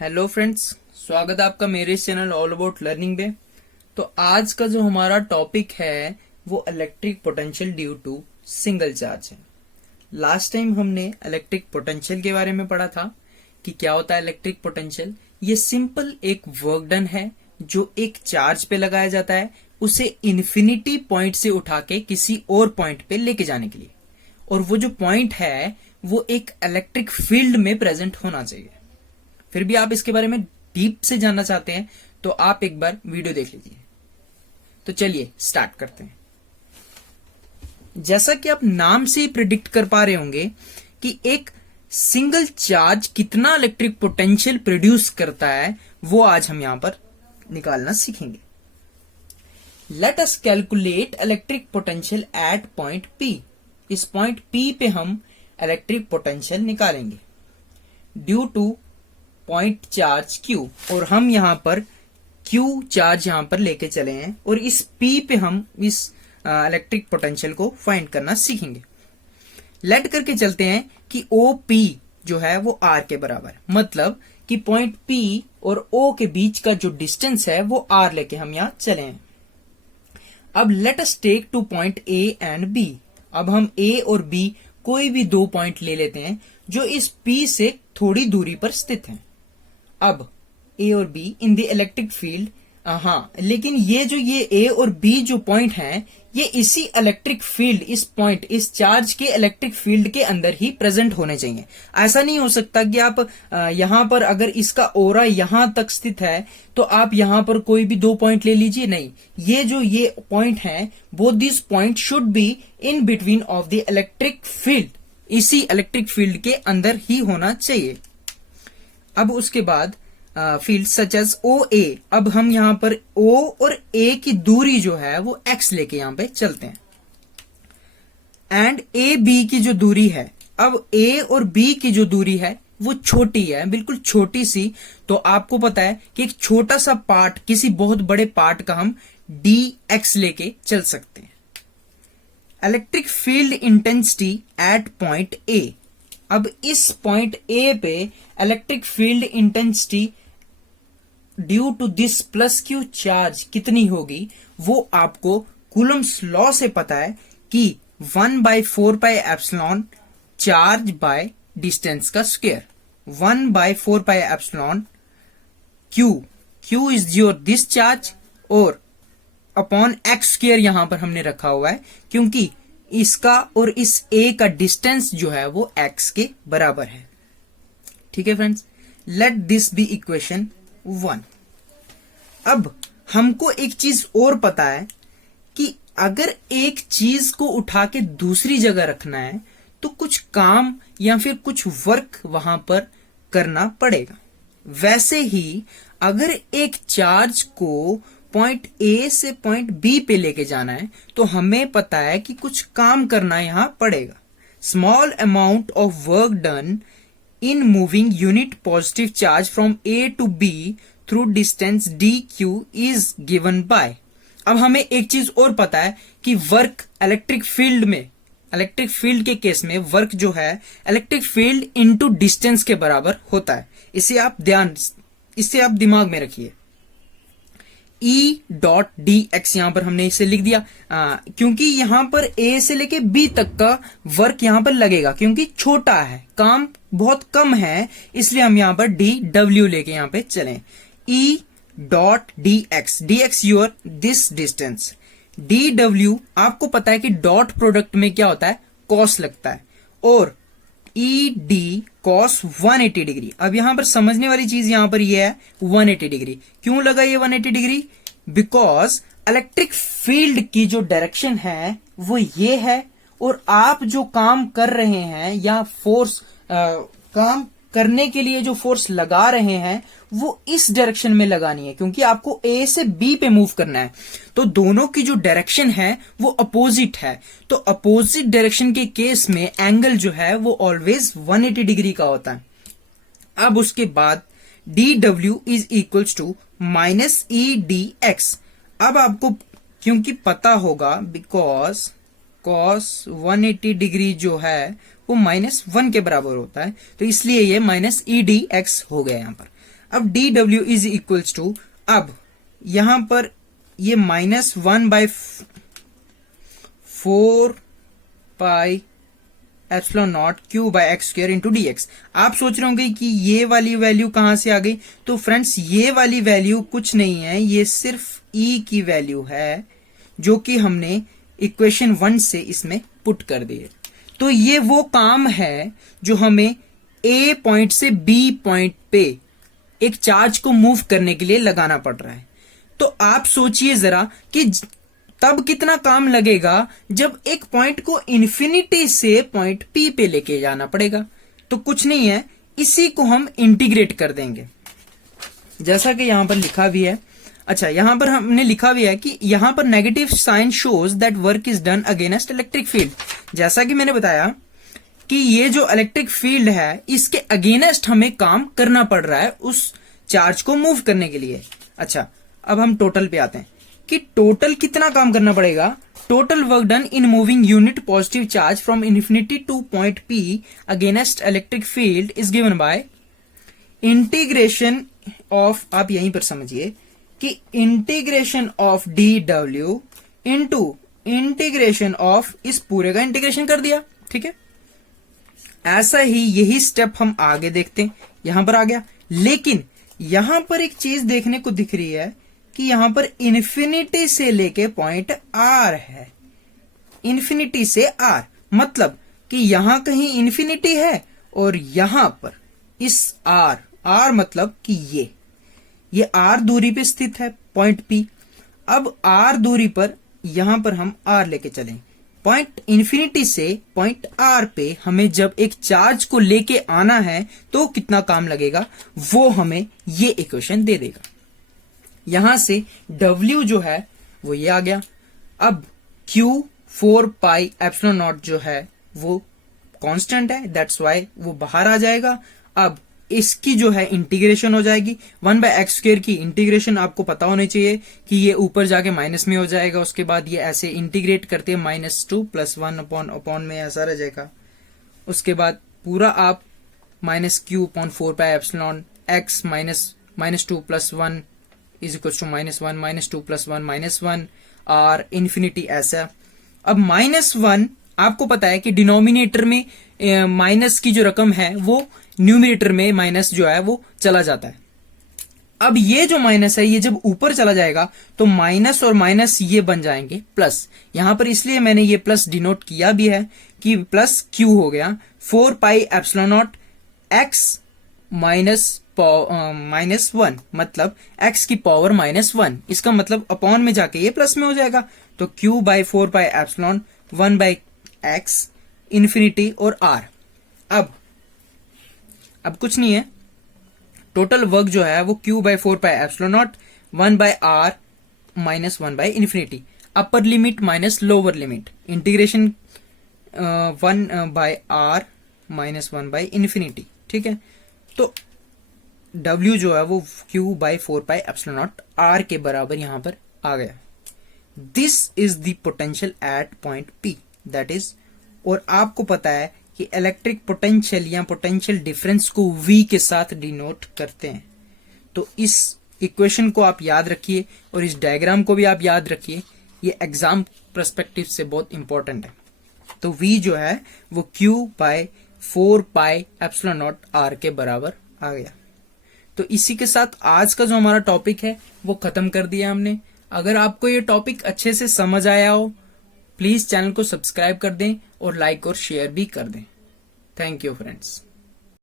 Hello friends, स्वागत है आपका मेरे इस चैनल ऑल अबाउट लर्निंग पे। तो आज का जो हमारा टॉपिक है वो electric potential due to single charge है। लास्ट टाइम हमने इलेक्ट्रिक पोटेंशियल के बारे में पढ़ा था कि क्या होता है इलेक्ट्रिक पोटेंशियल। ये सिंपल एक वर्क डन है जो एक चार्ज पे लगाया जाता है, उसे इन्फिनिटी पॉइंट से उठा के किसी और पॉइंट पे लेके जाने के लिए, और वो जो पॉइंट है वो एक इलेक्ट्रिक फील्ड में प्रेजेंट होना चाहिए। फिर भी आप इसके बारे में डीप से जानना चाहते हैं तो आप एक बार वीडियो देख लीजिए। तो चलिए स्टार्ट करते हैं। जैसा कि आप नाम से ही प्रिडिक्ट कर पा रहे होंगे कि एक सिंगल चार्ज कितना इलेक्ट्रिक पोटेंशियल प्रोड्यूस करता है, वो आज हम यहां पर निकालना सीखेंगे। Let us calculate electric potential at point P। इस पॉइंट P पे हम इलेक्ट्रिक पोटेंशियल निकालेंगे due two point charge Q, और हम यहां पर Q चार्ज यहां पर लेके चले हैं और इस P पे हम इस इलेक्ट्रिक पोटेंशियल को फाइंड करना सीखेंगे। लेट करके चलते हैं कि OP जो है वो R के बराबर है, मतलब कि पॉइंट P और O के बीच का जो डिस्टेंस है वो R लेके हम यहां चले हैं। अब let us take two point A and B। अब हम A और B कोई भी दो पॉइंट ले लेते हैं जो इस P से थोड़ी दूरी पर स्थित हैं। अब A और B in the electric field, लेकिन ये A और B जो पॉइंट हैं ये इसी इलेक्ट्रिक फील्ड, इस पॉइंट, इस चार्ज के इलेक्ट्रिक फील्ड के अंदर ही प्रेजेंट होने चाहिए। ऐसा नहीं हो सकता कि आप यहां पर अगर इसका ओरा यहां तक स्थित है तो आप यहां पर कोई भी दो पॉइंट ले लीजिए। नहीं, ये पॉइंट हैं, both this point should be in between of the electric field, इसी इलेक्ट्रिक फील्ड के अंदर ही होना चाहिए। अब उसके बाद फील्ड सच एज OA। अब हम यहां पर O और A की दूरी जो है वो x लेके यहां पे चलते हैं, एंड AB की जो दूरी है, अब A और B की जो दूरी है वो छोटी है, बिल्कुल छोटी सी। तो आपको पता है कि एक छोटा सा पार्ट किसी बहुत बड़े पार्ट का हम dx लेके चल सकते हैं। Electric field intensity at point A। अब इस पॉइंट A पे electric field intensity due to this plus Q charge कितनी होगी, वो आपको कूलम्स लॉ से पता है कि 1/4πε चार्ज बाय डिस्टेंस का square, 1/4πε Q is your this charge, और अपॉन x स्क्वायर यहां पर हमने रखा हुआ है क्योंकि इसका और इस A का डिस्टेंस जो है वो x के बराबर है। ठीक है friends, let this be equation 1। अब हमको एक चीज और पता है कि अगर एक चीज को उठा के दूसरी जगह रखना है तो कुछ काम या फिर कुछ वर्क वहां पर करना पड़ेगा। वैसे ही अगर एक चार्ज को पॉइंट A से पॉइंट B पे लेके जाना है तो हमें पता है कि कुछ काम करना यहां पड़ेगा। Small amount of work done in moving unit positive charge from A to B through distance dq is given by. अब हमें एक चीज और पता है कि वर्क इलेक्ट्रिक फील्ड में, इलेक्ट्रिक फील्ड के केस में वर्क जो है इलेक्ट्रिक फील्ड इनटू डिस्टेंस के बराबर होता है। इसे आप दिमाग में रखिए। E.dx यहां पर हमने इसे लिख दिया क्योंकि यहां पर A से लेके B तक का वर्क यहां पर लगेगा, क्योंकि छोटा है, काम बहुत कम है, इसलिए हम यहां पर dw लेके यहां पे चलें। E.dx your this distance, dw आपको पता है कि डॉट प्रोडक्ट में क्या होता है, कॉस लगता है, और ED cos 180 डिग्री। अब यहां पर समझने वाली चीज यहां पर यह है 180 डिग्री। क्यों लगा ये 180 डिग्री? बिकॉज इलेक्ट्रिक फील्ड की जो डायरेक्शन है वो ये है, और आप जो काम कर रहे हैं या फोर्स काम करने के लिए जो फोर्स लगा रहे हैं वो इस डायरेक्शन में लगानी है, क्योंकि आपको A से B पे मूव करना है। तो दोनों की जो डायरेक्शन है वो अपोजिट है। तो अपोजिट डायरेक्शन के केस में एंगल जो है वो ऑलवेज 180 डिग्री का होता है। अब उसके बाद dw is equals to -EDX। अब आपको क्योंकि पता होगा, बिकॉज cos 180 डिग्री जो है वो -1 के बराबर होता है, तो इसलिए ये -EDX हो गया यहां पर। अब dw इज इक्वल्स टू, अब यहां पर ये -1/4 pi epsilon naught q by x square into d x. आप सोच रहे होंगे कि ये वाली वैल्यू कहां से आ गई, तो फ्रेंड्स ये वाली वैल्यू कुछ नहीं है, ये सिर्फ ई की वैल्यू है जो कि हमने इक्वेशन 1 से इसमें पुट कर दी है। तो ये वो काम है जो हमें ए पॉइंट से बी पॉइंट पे एक चार्ज को मूव करने के लिए लगाना पड़ रहा है। तो आप सोचिए जरा कि तब कितना काम लगेगा जब एक पॉइंट को इन्फिनिटी से पॉइंट पी पे लेके जाना पड़ेगा। तो कुछ नहीं है, इसी को हम इंटीग्रेट कर देंगे, जैसा कि यहां पर लिखा भी है। अच्छा, यहां पर हमने लिखा भी है कि यहां पर negative sign shows that work is done against electric field. जैसा कि मैंने बताया कि ये जो इलेक्ट्रिक फील्ड है इसके अगेंस्ट हमें काम करना पड़ रहा है उस चार्ज को मूव करने के लिए। अच्छा, अब हम टोटल पे आते हैं कि टोटल कितना काम करना पड़ेगा। Total work done in moving unit positive charge from infinity two point P against electric field is given bye integration of, आप यहीं पर समझिए कि integration of D W into integration of, इस पूरे का इंटीग्रेशन कर दिया, ठीक है। ऐसा ही यही स्टेप हम आगे देखते हैं, यहां पर आ गया। लेकिन यहां पर एक चीज देखने को दिख रही है कि यहां पर इन्फिनिटी से लेके पॉइंट आर है, इन्फिनिटी से आर, मतलब कि यहां कहीं इन्फिनिटी है और यहां पर इस आर मतलब कि ये आर दूरी पे स्थित है पॉइंट पी। अब आर दूरी पर यहां पर हम आर लेके चलें, पॉइंट इन्फिनिटी से पॉइंट आर पे हमें जब एक चार्ज को लेके आना है तो कितना काम लगेगा वो हमें ये इक्वेशन दे देगा। यहां से W जो है वो ये आ गया। अब Q 4 पाई एप्सिलॉन नॉट जो है वो कांस्टेंट है, दैट्स वाई वो बाहर आ जाएगा। अब इसकी जो है इंटीग्रेशन हो जाएगी 1/x² की इंटीग्रेशन आपको पता होनी चाहिए कि ये ऊपर जाके माइनस में हो जाएगा। उसके बाद ये ऐसे इंटीग्रेट करते हैं -2 + 1 अपॉन में ऐसा रह जाएगा। उसके बाद पूरा आप -q/4 pi epsilon x -2 + 1 is equal to -1 -2 + 1 -1 r infinity ऐसा। अब -1 आपको पता है कि डिनोमिनेटर में माइनस की जो रकम है वो न्यूमिनेटर में माइनस जो है वो चला जाता है। अब ये जो माइनस है ये जब ऊपर चला जाएगा तो माइनस और माइनस ये बन जाएंगे प्लस। यहां पर इसलिए मैंने ये प्लस डिनोट किया भी है कि प्लस क्यू हो गया 4 पाई एप्सिलॉन नॉट एक्स -1, मतलब x की पावर -1। इसका मतलब अपॉन में जाके ये प्लस में हो जाएगा। तो q/4 pi epsilon 1/x infinity और r। अब कुछ नहीं है, टोटल वर्क जो है वो q/4 pi epsilon not 1/r -1 infinity, upper limit minus lower limit, integration 1/r -1 infinity, ठीक है। तो W जो है वो q/4 pi epsilon not r के बराबर यहां पर आ गया। This is the potential at point P, that is. और आपको पता है कि इलेक्ट्रिक पोटेंशियल या पोटेंशियल डिफरेंस को V के साथ डिनोट करते हैं। तो इस इक्वेशन को आप याद रखिए और इस डायग्राम को भी आप याद रखिए, ये एग्जाम पर्सपेक्टिव से बहुत इंपॉर्टेंट है। तो V जो है वो q/4 pi epsilon not r के बराबर आ गया। तो इसी के साथ आज का जो हमारा टॉपिक है वो खत्म कर दिया हमने। अगर आपको ये टॉपिक अच्छे से समझ आया हो प्लीज चैनल को सब्सक्राइब कर दें और लाइक और शेयर भी कर दें। Thank you friends.